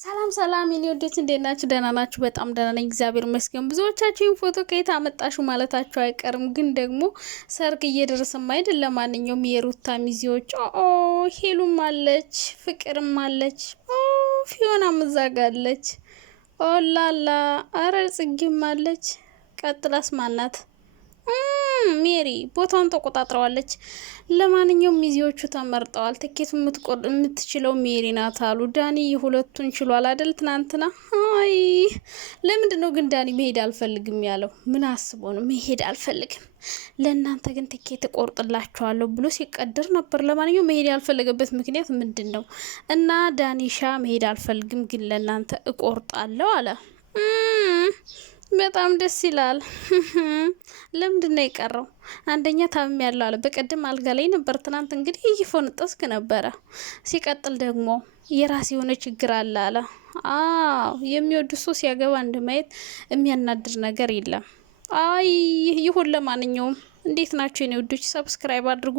ሰላም ሰላም የኔ ወዶች እንዴት ናችሁ? ደህና ናችሁ? በጣም ደህና ነኝ እግዚአብሔር ይመስገን። ብዙዎቻችሁ ይሄን ፎቶ ከየት አመጣችሁ ማለታችሁ አይቀርም፣ ግን ደግሞ ሰርግ እየደረሰም አይደል? ለማንኛውም የሩታ ሚዜዎች ሄሉም አለች፣ ፍቅርም አለች፣ ፊዮና ምዛጋለች፣ ኦላላ አረ ጽጌም አለች። ቀጥላስ ማናት? ሜሪ ቦታውን ተቆጣጥረዋለች። ለማንኛውም ሚዜዎቹ ተመርጠዋል። ትኬት የምትችለው ሜሪ ናት አሉ። ዳኒ የሁለቱን ችሏል አይደል ትናንትና። አይ ለምንድነው ግን ዳኒ መሄድ አልፈልግም ያለው? ምን አስቦ ነው? መሄድ አልፈልግም ለእናንተ ግን ትኬት እቆርጥላችኋለሁ ብሎ ሲቀድር ነበር። ለማንኛውም መሄድ ያልፈለገበት ምክንያት ምንድን ነው? እና ዳኒሻ መሄድ አልፈልግም ግን ለእናንተ እቆርጣለሁ አለ። በጣም ደስ ይላል። ለምንድን ነው የቀረው? አንደኛ ታምም ያለው አለ። በቀደም አልጋ ላይ ነበር። ትናንት እንግዲህ እየፎነጠስክ ነበረ። ሲቀጥል ደግሞ የራስ የሆነ ችግር አለ አለ። የሚወዱ ሰው ሲያገባ እንደማየት የሚያናድር ነገር የለም። አይ ይሁን። ለማንኛውም እንዴት ናችሁ የኔ ውዶች? ሰብስክራይብ አድርጉ።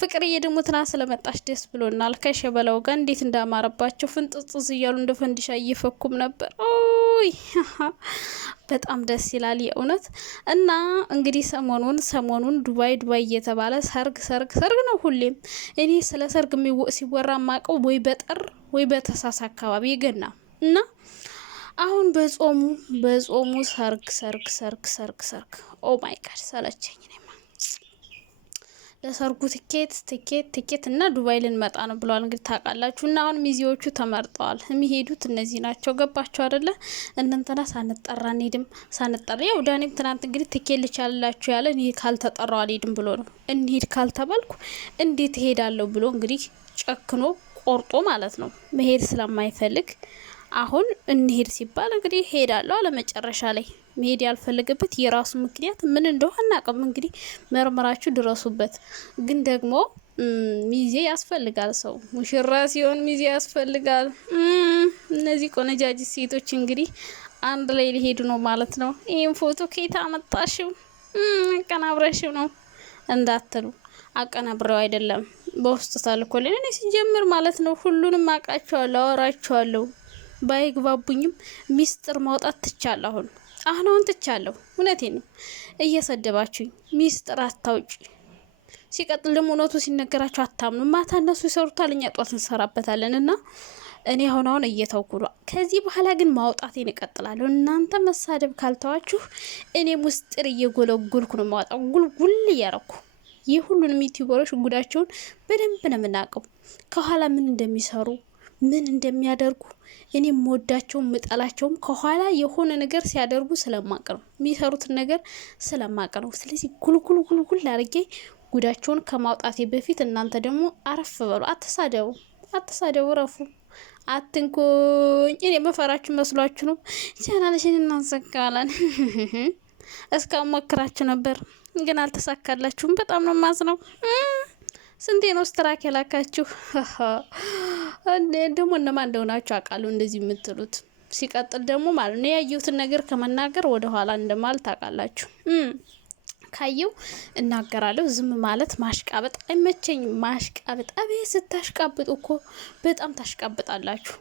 ፍቅርዬ ደግሞ ትናንት ስለመጣች ደስ ብሎናል። ከሸበላው ጋር እንዴት እንዳማረባቸው ፍንጥጥዝ እያሉ እንደ ፈንዲሻ እየፈኩም ነበር። በጣም ደስ ይላል የእውነት። እና እንግዲህ ሰሞኑን ዱባይ እየተባለ ሰርግ ነው ሁሌም። እኔ ስለ ሰርግ ሲወራ ማቀው ወይ በጥር ወይ በተሳሳ አካባቢ ገና እና አሁን በጾሙ ሰርግ ኦ ማይ ጋድ ሰለቸኝ። ለሰርጉ ትኬት እና ዱባይ ልንመጣ ነው ብለዋል። እንግዲህ ታውቃላችሁ። እና አሁን ሚዜዎቹ ተመርጠዋል። የሚሄዱት እነዚህ ናቸው። ገባችሁ አይደለ? እንንተና ሳንጠራ እንሄድም ሳንጠራ ያው ዳኒም ትናንት እንግዲህ ትኬት ልቻላችሁ ያለ እኔ ካልተጠራው አልሄድም ብሎ ነው። እንሂድ ካልተባልኩ እንዴት እሄዳለሁ ብሎ እንግዲህ ጨክኖ ቆርጦ ማለት ነው መሄድ ስለማይፈልግ አሁን እንሄድ ሲባል እንግዲህ ሄዳለሁ አለ። መጨረሻ ላይ መሄድ ያልፈለገበት የራሱ ምክንያት ምን እንደሆነ አናውቅም። እንግዲህ መርምራችሁ ድረሱበት። ግን ደግሞ ሚዜ ያስፈልጋል። ሰው ሙሽራ ሲሆን ሚዜ ያስፈልጋል። እነዚህ ቆነጃጅ ሴቶች እንግዲህ አንድ ላይ ሊሄዱ ነው ማለት ነው። ይሄን ፎቶ ከየት አመጣሽው? አቀናብረሽው ነው እንዳትሉ፣ አቀናብረው አይደለም በውስጥ ተልኮልን። እኔ ሲጀምር ማለት ነው ሁሉንም አውቃቸዋለሁ፣ አወራቸዋለሁ። ባይግባቡኝም ሚስጥር ማውጣት ትቻለሁ። አሁን ትቻለሁ። እውነቴን ነው። እየሰደባችሁኝ ሚስጥር አታውጪ። ሲቀጥል ደግሞ እውነቱ ሲነገራችሁ አታምኑ። ማታ እነሱ ይሰሩታል፣ እኛ ጧት እንሰራበታለን። እና እኔ አሁን እየተውኩ ነው። ከዚህ በኋላ ግን ማውጣቴን እቀጥላለሁ። እናንተ መሳደብ ካልተዋችሁ እኔ ምስጢር እየጎለጎልኩ ነው ማውጣው፣ ጉልጉል እያረኩ። የሁሉንም ዩቲዩበሮች ጉዳቸውን በደንብ ነው የምናውቀው፣ ከኋላ ምን እንደሚሰሩ ምን እንደሚያደርጉ። እኔ የምወዳቸውም ምጠላቸውም ከኋላ የሆነ ነገር ሲያደርጉ ስለማቅ ነው፣ የሚሰሩትን ነገር ስለማቅ ነው። ስለዚህ ጉልጉል አድርጌ ጉዳቸውን ከማውጣቴ በፊት እናንተ ደግሞ አረፍ በሉ። አትሳደቡ፣ ረፉ፣ አትንኩኝ። እኔ መፈራችሁ መስሏችሁ ነው? ቻናልሽን እናንሰካለን። እስካሁን ሞክራችሁ ነበር ግን አልተሳካላችሁም። በጣም ነው ማዝነው። ስንቴ ነው ስትራክ ያላካችሁ? ደግሞ እነማን እንደሆናችሁ አውቃለሁ እንደዚህ የምትሉት። ሲቀጥል ደግሞ ማለት ነው ያየሁትን ነገር ከመናገር ወደ ኋላ እንደማል ታውቃላችሁ። ካየው እናገራለሁ። ዝም ማለት ማሽቃበጥ አይመቸኝም። ማሽቃበጥ አቤት ስታሽቃብጡ እኮ በጣም ታሽቃብጣላችሁ።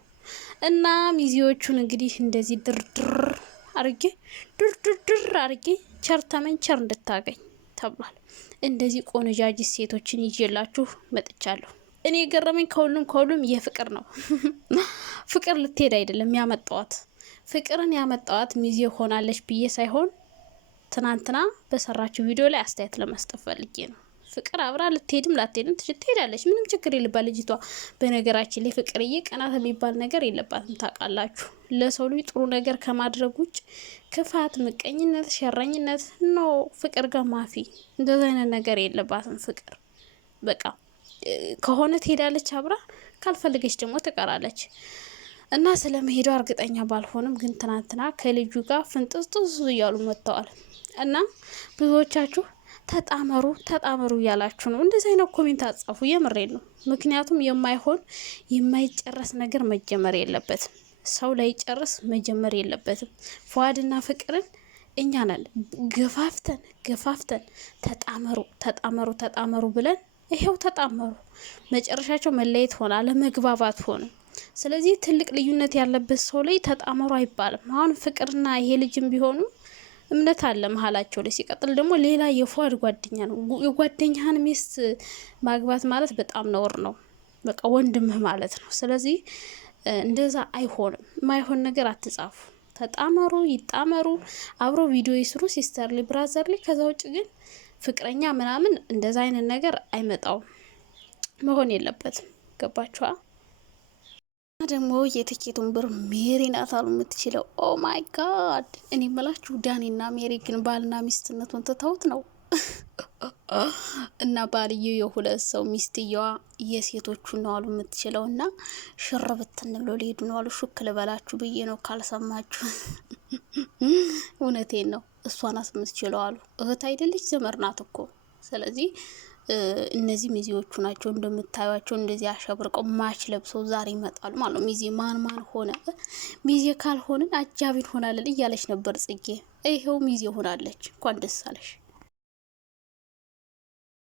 እና ሚዜዎቹን እንግዲህ እንደዚህ ድርድር አርጌ ቸርተመኝ ቸር እንድታገኝ ተብሏል። እንደዚህ ቆነጃጅ ሴቶችን ይዤላችሁ መጥቻለሁ። እኔ የገረመኝ ከሁሉም የፍቅር ነው። ፍቅር ልትሄድ አይደለም ያመጣዋት። ፍቅርን ያመጣዋት ሚዜ ሆናለች ብዬ ሳይሆን ትናንትና በሰራችው ቪዲዮ ላይ አስተያየት ለመስጠት ፈልጌ ነው። ፍቅር አብራ ልትሄድም ላትሄድም ትሄዳለች። ምንም ችግር የለባት ልጅቷ። በነገራችን ላይ ፍቅርዬ ቀናት የሚባል ነገር የለባትም። ታውቃላችሁ፣ ለሰው ልጅ ጥሩ ነገር ከማድረግ ውጭ ክፋት፣ ምቀኝነት፣ ሸረኝነት ነው። ፍቅር ጋር ማፊ እንደዛ አይነት ነገር የለባትም። ፍቅር በቃ ከሆነ ትሄዳለች አብራ፣ ካልፈልገች ደግሞ ትቀራለች። እና ስለመሄዷ እርግጠኛ ባልሆንም ግን ትናንትና ከልጁ ጋር ፍንጥስጥስ እያሉ መጥተዋል። እና ብዙዎቻችሁ ተጣመሩ እያላችሁ ነው። እንደዚህ አይነት ኮሜንት አጻፉ። የምሬን ነው። ምክንያቱም የማይጨረስ ነገር መጀመር የለበትም። ሰው ላይ ጨርስ መጀመር የለበትም። ፏድና ፍቅርን እኛ ነን ገፋፍተን ተጣመሩ ብለን ይሄው ተጣመሩ። መጨረሻቸው መለየት ሆነ፣ አለመግባባት ሆነ። ስለዚህ ትልቅ ልዩነት ያለበት ሰው ላይ ተጣመሩ አይባልም። አሁን ፍቅርና ይሄ ልጅም ቢሆኑ እምነት አለ መሀላቸው ላይ። ሲቀጥል ደግሞ ሌላ የፏድ ጓደኛ ነው። የጓደኛህን ሚስት ማግባት ማለት በጣም ነውር ነው። በቃ ወንድምህ ማለት ነው። ስለዚህ እንደዛ አይሆንም። የማይሆን ነገር አትጻፉ። ተጣመሩ፣ ይጣመሩ፣ አብሮ ቪዲዮ ይስሩ፣ ሲስተርሊ ብራዘርሊ። ከዛ ውጭ ግን ፍቅረኛ ምናምን እንደዛ አይነት ነገር አይመጣውም፣ መሆን የለበትም። ገባችኋ? ደግሞ የትኬቱን ብር ሜሪ ናት አሉ የምትችለው። ኦ ማይ ጋድ! እኔ መላችሁ ዳኒና ሜሪ ግን ባልና ሚስትነቱን ትተውት ነው እና ባልየው የሁለት ሰው ሚስትየዋ የሴቶቹ ነው አሉ የምትችለው። እና ሽር ብትን ብሎ ሊሄዱ ነው አሉ። ሹክ ልበላችሁ ብዬ ነው ካልሰማችሁ። እውነቴን ነው። እሷን አስምትችለው አሉ። እህት አይደለች ዘመር ናት እኮ። ስለዚህ እነዚህ ሚዜዎቹ ናቸው እንደምታዩቸው። እንደዚህ አሸብርቀው ማች ለብሰው ዛሬ ይመጣሉ ማለት ነው። ሚዜ ማን ሆነ? ሚዜ ካልሆንን አጃቢ እንሆናለን እያለች ነበር ጽጌ። ይሄው ሚዜ ሆናለች። እንኳን ደስ አለሽ።